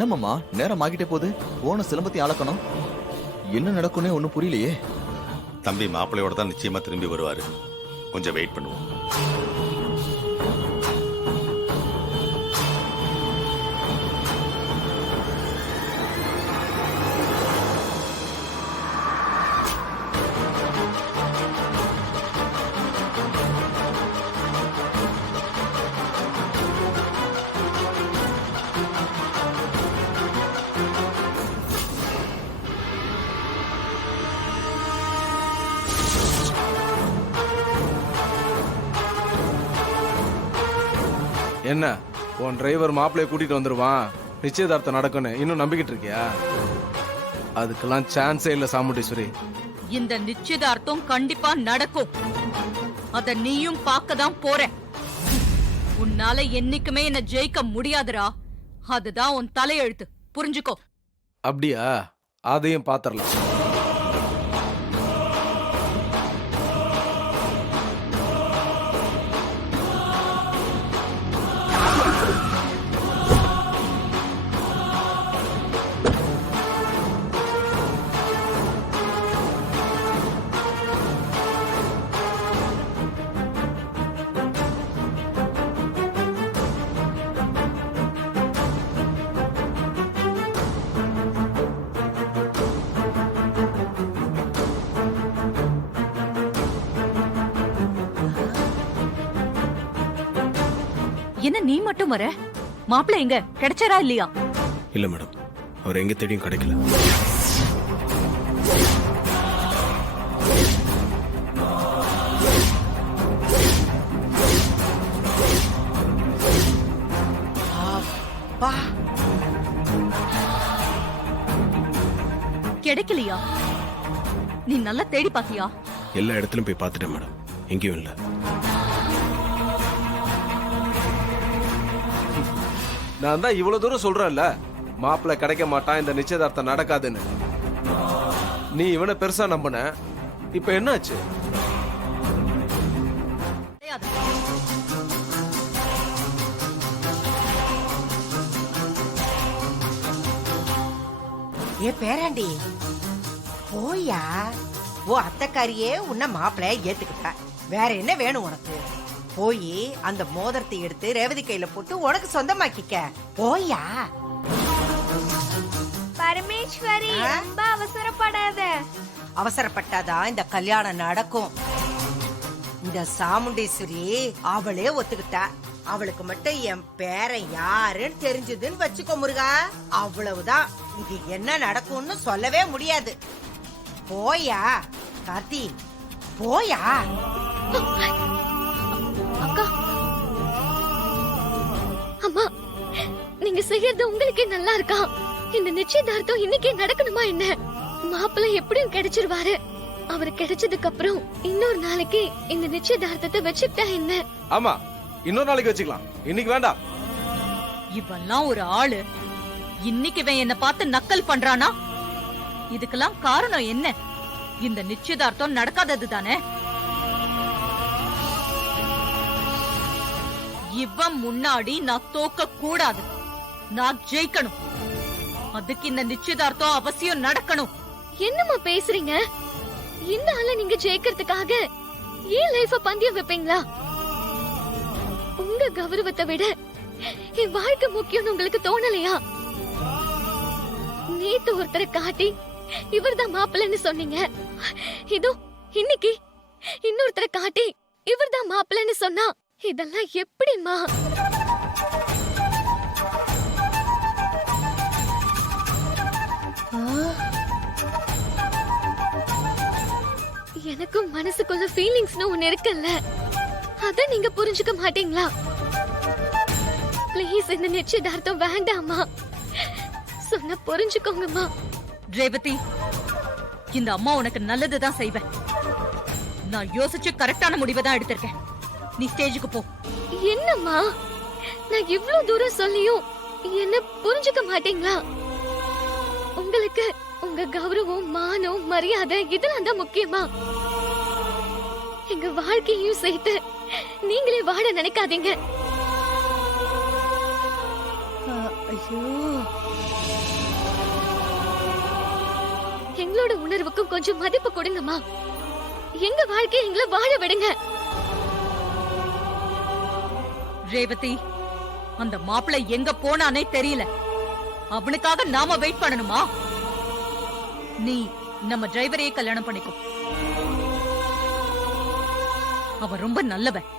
என்ன மாமா நேரம் ஆகிட்டே போகுது, போன சிலம்பத்தை அளக்கணும். என்ன நடக்கும்னே ஒன்னும் புரியலையே. தம்பி மாப்பிள்ளையோட தான் நிச்சயமா திரும்பி வருவாரு, கொஞ்சம் வெயிட் பண்ணுவோம். என்ன உன் டிரைவர் மாப்பிள்ளைய கூட்டிட்டு வந்துருவான், நிச்சயதார்த்தம் நடக்கும்னு இன்னும் நம்பிக்கிட்டு இருக்கியா? அதுக்கெல்லாம் சான்ஸே இல்ல சாமுண்டீஸ்வரி. இந்த நிச்சயதார்த்தம் கண்டிப்பா நடக்கும். அத நீயும் பார்க்கதான் போற. உன்னால என்னைக்குமே என்ன ஜெயிக்க முடியாதுடா. அதுதான் உன் தலையெழுத்து, புரிஞ்சுக்கோ. அப்படியா? அதையும் பாத்திரலாம். என்ன நீ மட்டும் வர? மாப்பிள்ளை எங்க கிடைச்சாரா இல்லையா? இல்ல மேடம், அவர் எங்க தேடியும் கிடைக்கல. கிடைக்கலையா? நீ நல்லா தேடி பாத்தியா? எல்லா இடத்துலயும் போய் பார்த்துட்டேன் மேடம், எங்கேயும் இல்ல. நான் தான் இவ்வளவு தூரம் சொல்றேன்ல, மாப்பிள்ளை கிடைக்க மாட்டான், இந்த நிச்சயதார்த்தம் நடக்காதுன்னு. நீ இவனை பெருசா நம்பின, இப்ப என்னாச்சு? ஏ பேராண்டி, போயா? ஓ அத்தைக்காரியே உன்ன மாப்பிளைய ஏத்துக்கிட்ட, வேற என்ன வேணும் உனக்கு? போய் அந்த மோதிரத்தை எடுத்து ரேவதி கையில போட்டு உனக்கு சொந்தமாக்கிக்க. போயா? பரமேஸ்வரி, ரொம்ப அவசரப்படாத. அவசரப்பட்டாதான் இந்த கல்யாணம் நடக்கும். இந்த சாமுண்டீஸ்வரி அவளே ஒத்துக்கிட்டா. அவளுக்கு மட்டும் என் பேரன் யாருன்னு தெரிஞ்சதுன்னு வச்சுக்கோ முருகா, அவ்வளவுதான். இங்க என்ன நடக்கும்னு சொல்லவே முடியாது. போயா கார்த்தி, போயா? அக்கா, அம்மா, நீங்க செய்யறது உங்களுக்கே நல்லா இருக்கா? இந்த நிச்சயதார்த்தம் இன்னைக்கே நடக்கணுமா என்ன? மாப்பிள்ளை எப்படியும் கிடைச்சிருவாரு. அவரு கிடைச்சதுக்கு அப்புறம் இன்னொரு நாளைக்கு இந்த நிச்சயதார்த்தத்தை வச்சுக்கிட்டா என்ன? ஆமா, இன்னொரு நாளைக்கு வச்சுக்கலாம், இன்னைக்கு வேண்டாம். இவெல்லாம் ஒரு ஆளு. இன்னைக்கு இவன் என்ன பார்த்து நக்கல் பண்றானா? இதுக்கெல்லாம் காரணம் என்ன? இந்த நிச்சயதார்த்தம் நடக்காதது தானே. இவன் முன்னாடி நான் தோக்க கூடாது, நான் ஜெயிக்கணும். அதுக்கு இந்த நிச்சயதார்த்தம் அவசியம் நடக்கணும். என்னம்மா பேசுறீங்க? இந்த ஆள நீங்க ஜெயிக்கிறதுக்காக ஏன் லைஃப பந்தயம் வைப்பீங்களா? உங்க கௌரவத்தை விட என் வாழ்க்கை முக்கியம்னு உங்களுக்கு தோணலையா? நேத்து ஒருத்தரை காட்டி இவர்தான் மாப்பிள்ளைன்னு சொன்னீங்க. இதோ இன்னைக்கு இன்னொருத்தரை காட்டி இவர்தான் மாப்பிள்ளைன்னு சொன்னா இதெல்லாம் எப்படிமா? எனக்கும் மனசுக்குள்ள ஃபீலிங்ஸ்னு ஒன்னு இருக்குல்ல, அத நீங்க புரிஞ்சுக்க மாட்டீங்களா? ப்ளீஸ் இந்த நிச்சயதார்த்தம் வேண்டாமா? சொன்ன புரிஞ்சுக்கோங்கம்மா. ரேவதி, இந்த அம்மா உனக்கு நல்லதுதான் செய்வேன். நான் யோசிச்சு கரெக்டான முடிவை தான் எடுத்திருக்கேன். நீ ஸ்டேஜுக்கு போ. என்னம்மா, நான் இவ்ளோ தூரம் சொல்லியும் என்ன புரிஞ்சுக்க மாட்டீங்களா? உங்களுக்கு உங்க கௌரவம், மானம், மரியாதை இதெல்லாம் தான் முக்கியமா? எங்க வாழ்க்கையும் சேர்த்து நீங்களே வாழ நினைக்காதீங்க. ஐயோ, எங்களோட உணர்வுக்கும் கொஞ்சம் மதிப்பு கொடுங்கம்மா. எங்க வாழ்க்கையை எங்களை வாழ விடுங்க. ரேவதி, அந்த மாப்பிள்ளை எங்க போனானே தெரியல. அவனுக்காக நாம வெயிட் பண்ணணுமா? நீ நம்ம டிரைவரையே கல்யாணம் பண்ணிக்கோ. அவன் ரொம்ப நல்லவன்.